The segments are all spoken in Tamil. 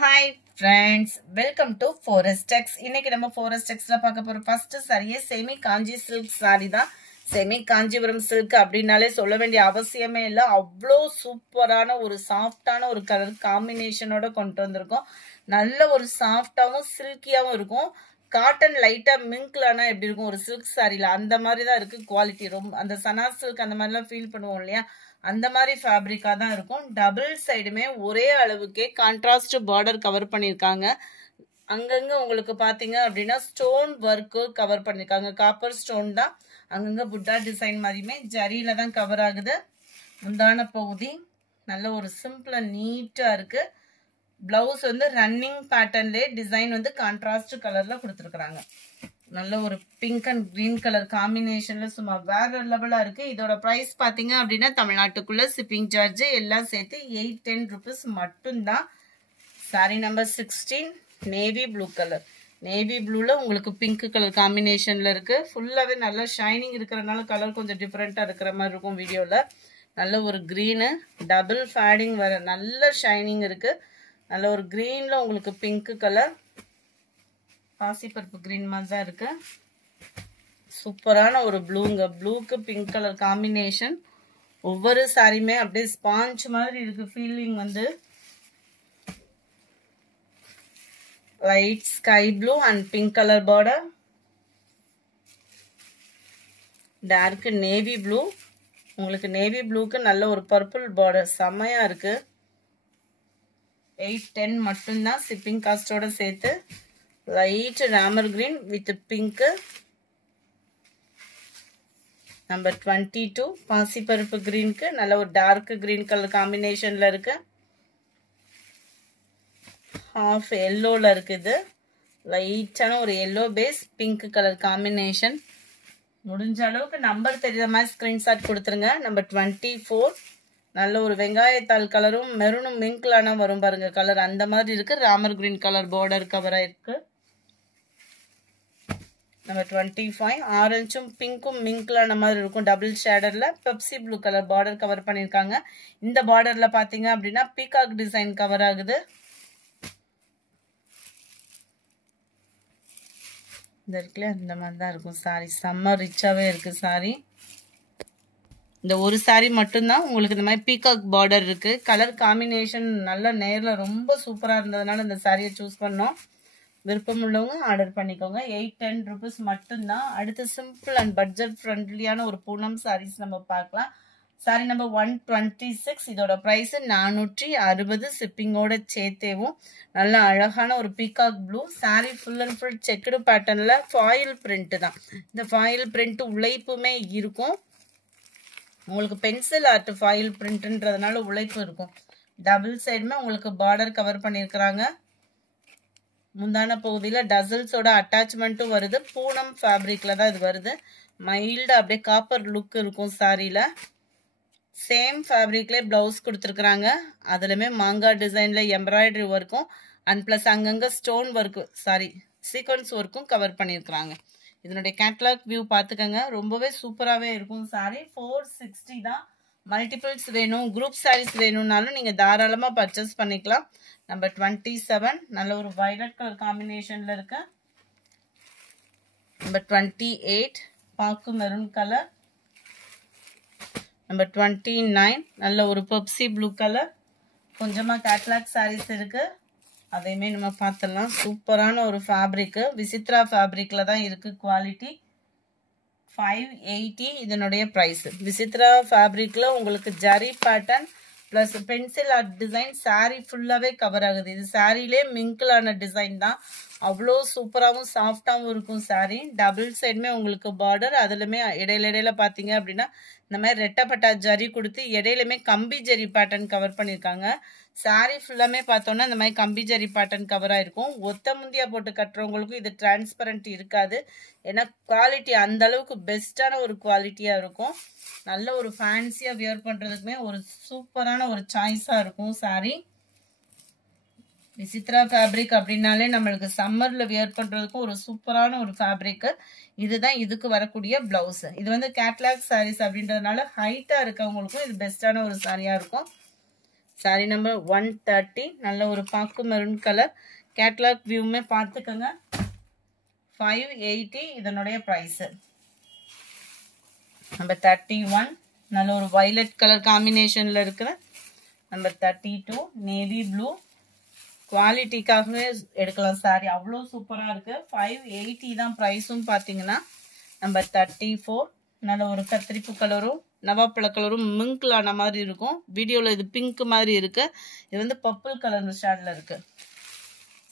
Hi friends, welcome to Forest Tex. இன்னைக்கு நம்ம Forest Texல பார்க்க போற ஃபர்ஸ்ட் சாரியே செமி காஞ்சி சில்க் சாரி தான். செமி காஞ்சிபுரம் சில்க் அப்படினாலே சொல்ல வேண்டிய அவசியமே இல்ல. அவ்ளோ சூப்பரான ஒரு சாஃப்ட்டான ஒரு கலர் காம்பினேஷனோட கொண்டு வந்திருக்கோம். நல்ல ஒரு சாஃப்ட்டாவும் சில்கியாவும் இருக்கும். காட்டன் லைட்டா மிங்க்லானா எப்படி இருக்கும் ஒரு சில்க் சாரில அந்த மாதிரி தான் இருக்கு குவாலிட்டி. ரொம்ப அந்த சனா சில்க் அந்த மாதிரிலாம் ஃபீல் பண்ணுவோம் இல்லையா, அந்த மாதிரி ஃபேப்ரிக்கா தான் இருக்கும். டபுள் சைடுமே ஒரே அளவுக்கே கான்ட்ராஸ்ட் பார்டர் கவர் பண்ணியிருக்காங்க. அங்கங்க உங்களுக்கு பாத்தீங்க அப்படின்னா ஸ்டோன் ஒர்க்கு கவர் பண்ணிருக்காங்க. காப்பர் ஸ்டோன் தான். அங்கங்க புட்டா டிசைன் மாதிரியுமே ஜரியில தான் கவர் ஆகுது. முந்தான பகுதி நல்ல ஒரு சிம்பிளா நீட்டா இருக்கு. பிளவுஸ் வந்து ரன்னிங் பேட்டர்ன்லேயே டிசைன் வந்து கான்ட்ராஸ்ட் கலர்ல கொடுத்துருக்காங்க. நல்ல ஒரு பிங்க் அண்ட் கிரீன் கலர் காம்பினேஷன்ல சும்மா வேற லெவலா இருக்கு. இதோட பிரைஸ் பாத்தீங்க அப்படின்னா தமிழ்நாட்டுக்குள்ள ஷிப்பிங் சார்ஜ் எல்லாம் சேர்த்து 810 rupees மட்டும்தான். Sari number 16 navy blue colour. Navy ப்ளூல உங்களுக்கு பிங்க் கலர் காம்பினேஷன்ல இருக்கு. ஃபுல்லாவே நல்ல ஷைனிங் இருக்கிறதுனால கலர் கொஞ்சம் டிஃப்ரெண்டா இருக்கிற மாதிரி இருக்கும் வீடியோல. நல்ல ஒரு கிரீனு டபுள் ஃபேடிங் வர நல்ல ஷைனிங் இருக்கு. நல்ல ஒரு கிரீன்ல உங்களுக்கு பிங்க் கலர் பாசிப்பருப்பு கிரீன் மாதிரி தான் இருக்கு. சூப்பரான ஒரு ப்ளூங்க. ப்ளூக்கு பிங்க் கலர் காம்பினேஷன். ஒவ்வொரு சாரியுமே அப்படியே ஸ்பாஞ்ச் மாதிரி இருக்கு ஃபீலிங். வந்து light sky blue and pink colour border. Dark navy blue. உங்களுக்கு நேவி ப்ளூக்கு நல்ல ஒரு பர்பிள் பார்டர் செம்மையா இருக்கு. 810 மட்டும்தான் ஷிப்பிங் காஸ்டோட சேர்த்து. Light Ramar green with pink. Number 22 பாசிப்பருப்பு கிரீனுக்கு நல்ல ஒரு டார்க் கிரீன் கலர் காம்பினேஷன்ல இருக்கு. ஹாஃப் எல்லோல இருக்குது. லைட்டான ஒரு yellow base pink colour combination. முடிஞ்ச அளவுக்கு நம்பர் தெரியுற மாதிரி ஸ்கிரீன்ஷாட் கொடுத்துருங்க. நம்பர் 24 நல்ல ஒரு வெங்காயத்தாள் கலரும் மெரூனும் மிங்க்லான வரும் பாருங்க கலர், அந்த மாதிரி இருக்கு. Ramar green colour border cover ஆயிருக்கு. நம்பர் 25 ஆரஞ்சும் பிங்க்கும் மிங்க்லான மாதிரி இருக்கும். டபுள் ஷேடர்ல Pepsi blue colour border cover பண்ணிருக்காங்க. இந்த பார்டர்ல பாத்தீங்க அப்படின்னா பீகாக் டிசைன் கவர் ஆகுது. இந்த இருக்குல்ல இந்த மாதிரி தான் இருக்கும் சாரி. செம்ம ரிச்சாவே இருக்கு சாரி. இந்த ஒரு சாரி மட்டும்தான் உங்களுக்கு இந்த மாதிரி பீகாக் பார்டர் இருக்கு. கலர் காம்பினேஷன் நல்ல நேர்ல ரொம்ப சூப்பரா இருந்ததுனால இந்த சாரியை சூஸ் பண்ணோம். விருப்பம் உள்ளவங்க ஆர்டர் பண்ணிக்கோங்க. 810 rupees மட்டும்தான். அடுத்து சிம்பிள் அண்ட் பட்ஜெட் ஃப்ரெண்ட்லியான ஒரு பூனம் சாரீஸ் நம்ம பார்க்கலாம். சாரி நம்பர் 126. இதோட பிரைஸ் 460 ஷிப்பிங்கோட சேர்த்தேவும். நல்ல அழகான ஒரு peacock blue sari. Full and full checked பேட்டர்ன்ல ஃபாயில் பிரிண்ட் தான். இந்த ஃபாயில் பிரிண்ட் உழைப்புமே இருக்கும். உங்களுக்கு பென்சில் ஆர்ட் ஃபாயில் பிரிண்ட்ன்றதுனால உழைப்பு இருக்கும். டபுள் சைடுமே உங்களுக்கு பார்டர் கவர் பண்ணியிருக்கிறாங்க. முந்தான பகுதியில டசல்ஸோட அட்டாச்மெண்ட்டும் வருது. பூனம் ஃபேப்ரிக்ல தான் இது வருது. மைல்டு அப்படியே காப்பர் லுக் இருக்கும் சாரியில. சேம் ஃபேப்ரிக்ல பிளவுஸ் கொடுத்துருக்குறாங்க. அதுலயுமே மாங்கா டிசைன்ல எம்ப்ராய்டரி ஒர்க்கும் அண்ட் பிளஸ் அங்கங்க ஸ்டோன் ஒர்க்கு சாரி சீக்வன்ஸ் ஒர்க்கும் கவர் பண்ணியிருக்கிறாங்க. இதனுடைய கேட்லாக் வியூ பார்த்துக்கங்க. ரொம்பவே சூப்பராகவே இருக்கும் சாரி. 460 தான். மல்டிபிள்ஸ் வேணும், குரூப் சாரீஸ் வேணும்னாலும் நீங்கள் தாராளமாக பர்ச்சேஸ் பண்ணிக்கலாம். நம்பர் 27 நல்ல ஒரு வயலட் கலர் காம்பினேஷனில் இருக்கு. நம்பர் 28 பாக்கு மெரூன் கலர். நம்பர் 29 நல்ல ஒரு பெப்சி ப்ளூ கலர். கொஞ்சமாக கேட்லாக் சாரீஸ் இருக்கு, அதையுமே நம்ம பார்த்துடலாம். சூப்பரான ஒரு ஃபேப்ரிக்கு. விசித்ரா ஃபேப்ரிக்ல தான் இருக்கு. குவாலிட்டி 580 இதனுடைய பிரைஸ். விசித்ரா ஃபேப்ரிக்ல உங்களுக்கு zari pattern plus pencil art design sorry ஃபுல்லாவே கவர் ஆகுது. இது சாரிலே மிங்கிளான டிசைன் தான். அவ்வளோ சூப்பராகவும் சாஃப்டாகவும் இருக்கும் சாரி. டபுள் சைடுமே உங்களுக்கு பார்டர். அதுலயுமே இடையில பார்த்தீங்க அப்படின்னா இந்த மாதிரி ரெட்டப்பட்டா ஜரி கொடுத்து இடையிலுமே கம்பி ஜரி பேட்டர்ன் கவர் பண்ணியிருக்காங்க. சாரி ஃபுல்லாமே பார்த்தோன்னா இந்த மாதிரி கம்பி ஜரி பேட்டர்ன் கவர் ஆயிருக்கும். ஒத்த முந்தியா போட்டு கட்டுறவங்களுக்கும் இது டிரான்ஸ்பரண்ட் இருக்காது. ஏன்னா குவாலிட்டி அந்த அளவுக்கு பெஸ்டான ஒரு குவாலிட்டியா இருக்கும். நல்ல ஒரு ஃபேன்சியா வியர் பண்றதுக்குமே ஒரு சூப்பரான ஒரு சாய்ஸா இருக்கும் சாரி. விசித்ரா ஃபேப்ரிக் அப்படின்னாலே நம்மளுக்கு சம்மர்ல வியர் பண்றதுக்கும் ஒரு சூப்பரான ஒரு ஃபேப்ரிக். இதுதான் இதுக்கு வரக்கூடிய பிளவுஸ். இது வந்து கேட்லாக் சாரீஸ் அப்படின்றதுனால ஹைட்டா இருக்கவங்களுக்கும் இது பெஸ்டான ஒரு சாரியா இருக்கும். சாரி நம்பர் 130 நல்ல ஒரு பாக்கு மெரூன் கலர். கேட்லாக் வியூமே பார்த்துக்கோங்க. 580 இதனுடைய ப்ரைஸு. நம்பர் 31 நல்ல ஒரு வயலட் கலர் காம்பினேஷனில் இருக்கிற நம்பர் 32 நேவி ப்ளூ. குவாலிட்டிக்காகவே எடுக்கலாம் சாரி, அவ்வளோ சூப்பராக இருக்குது. 580 தான் ப்ரைஸும். பார்த்தீங்கன்னா நம்பர் 34 நல்ல ஒரு கத்திரிப்பு கலரும் நவாப்பழ கலரும் மிங்கிள் ஆன மாதிரி இருக்கும். வீடியோவில் இது பிங்க் மாதிரி இருக்கு. இது வந்து பர்பிள் கலர் ஷேட்ல இருக்கு.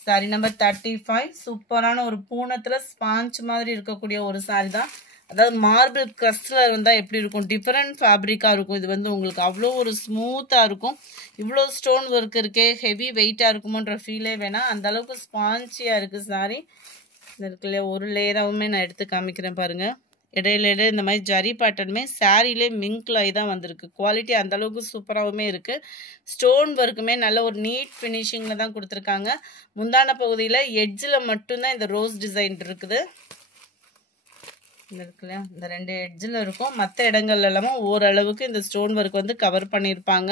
சாரி நம்பர் 35 சூப்பரான ஒரு பூனத்தில் ஸ்பாஞ்ச் மாதிரி இருக்கக்கூடிய ஒரு சாரி தான். அதாவது மார்பிள் கிரஸ்ட்ல இருந்தால் எப்படி இருக்கும், டிஃப்ரெண்ட் ஃபேப்ரிக்காக இருக்கும். இது வந்து உங்களுக்கு அவ்வளோ ஒரு ஸ்மூத்தாக இருக்கும். இவ்வளோ ஸ்டோன் ஒர்க் இருக்கே, ஹெவி வெயிட்டாக இருக்குமோன்ற ஃபீலே வேணாம், அந்த அளவுக்கு ஸ்பான்ச்சியாக இருக்குது சாரி. இருக்கு இல்லையா, ஒரு லேயராகவுமே நான் எடுத்து காமிக்கிறேன் பாருங்கள். இடையில இந்த மாதிரி ஜரி பேட்டர்னுமே சாரிலே மிங்க்லாகி தான் வந்திருக்கு. குவாலிட்டி அந்த அளவுக்கு சூப்பராகவுமே இருக்குது. ஸ்டோன் ஒர்க்குமே நல்ல ஒரு நீட் ஃபினிஷிங்கில் தான் கொடுத்துருக்காங்க. முந்தான பகுதியில் எட்ஜில் மட்டும்தான் இந்த ரோஸ் டிசைன் இருக்குது. இருக்கு இல்லையா, இந்த 2 எட்ஜில் இருக்கும். மற்ற இடங்கள்ல எல்லாமே ஓரளவுக்கு இந்த ஸ்டோன் ஒர்க் வந்து கவர் பண்ணியிருப்பாங்க.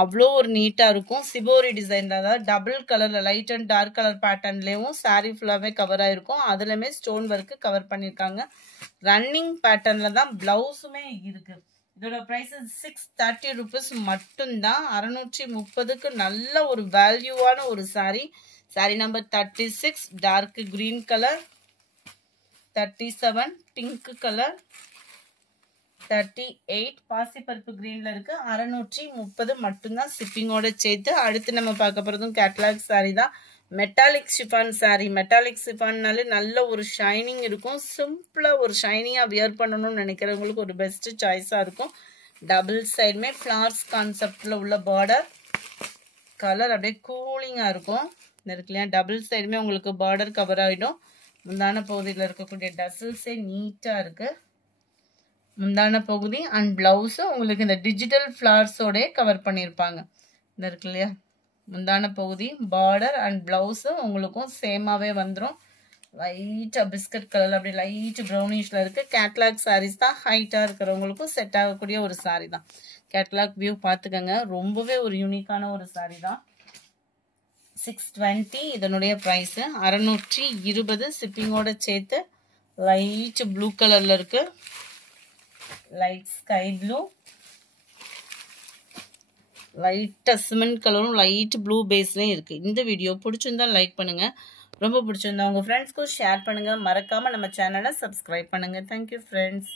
அவ்வளோ ஒரு நீட்டாக இருக்கும். சிபோரி டிசைன், அதாவது டபுள் கலரில் லைட் அண்ட் டார்க் கலர் பேட்டர்ன்லேயும் சாரீ ஃபுல்லாகவே கவர் ஆகிருக்கும். அதுலேயுமே ஸ்டோன் ஒர்க்கு கவர் பண்ணியிருக்காங்க. ரன்னிங் பேட்டர்னில் தான் ப்ளவுஸுமே இருக்குது. இதோட ப்ரைஸ் 630 rupees மட்டும்தான். 630க்கு நல்ல ஒரு வேல்யூவான ஒரு sari. Sari number 36 dark green colour, 37 pink colour, 38 பாசிப்பருப்பு கிரீன்ல இருக்கு. 630 மட்டும்தான் ஷிப்பிங்கோட சேர்த்து. அடுத்து நம்ம பார்க்க போறதும் கேட்லாக் சாரி தான். Metallic chiffon sorry. மெட்டாலிக் ஷிஃபான்னாலே நல்ல ஒரு ஷைனிங் இருக்கும். சிம்பிளா ஒரு ஷைனிங்கா வியர் பண்ணணும்னு நினைக்கிறவங்களுக்கு ஒரு பெஸ்ட் சாய்ஸா இருக்கும். டபுள் சைடுமே ஃபிளார்ஸ் கான்செப்ட்ல உள்ள பார்டர். கலர் அப்படியே கூலிங்கா இருக்கும். இருக்கு இல்லையா, டபுள் சைடுமே உங்களுக்கு பார்டர் கவர் ஆகிடும். முந்தான பகுதியில் இருக்கக்கூடிய டசல்ஸே நீட்டாக இருக்கு. முந்தான பகுதி அண்ட் பிளவுஸும் உங்களுக்கு இந்த டிஜிட்டல் ஃப்ளார்ஸோட கவர் பண்ணியிருப்பாங்க. இந்த இருக்கு இல்லையா, முந்தான பகுதி பார்டர் அண்ட் பிளவுஸும் உங்களுக்கும் சேமாகவே வந்துடும். லைட்டாக பிஸ்கட் கலர் அப்படி லைட் ப்ரௌனிஷில் இருக்குது. கேட்லாக் சாரீஸ் தான். ஹைட்டாக இருக்கிறவங்களுக்கும் செட் ஆகக்கூடிய ஒரு சாரீ தான். கேட்லாக் வியூ பார்த்துக்கோங்க. ரொம்பவே ஒரு யூனிக்கான ஒரு சாரீ தான். 620 இதனுடைய ப்ரைஸு. 620 ஷிப்பிங்கோட சேர்த்து. லைட் ப்ளூ கலரில் இருக்கு. லைட் ஸ்கை ப்ளூ, லைட்டாக சிமெண்ட் கலரும் லைட் ப்ளூ பேஸ்லேயும் இருக்குது. இந்த வீடியோ பிடிச்சிருந்தா லைக் பண்ணுங்கள். ரொம்ப பிடிச்சிருந்தா உங்கள் ஃப்ரெண்ட்ஸ்க்கும் ஷேர் பண்ணுங்கள். மறக்காமல் நம்ம சேனலை சப்ஸ்கிரைப் பண்ணுங்கள். Thank you friends.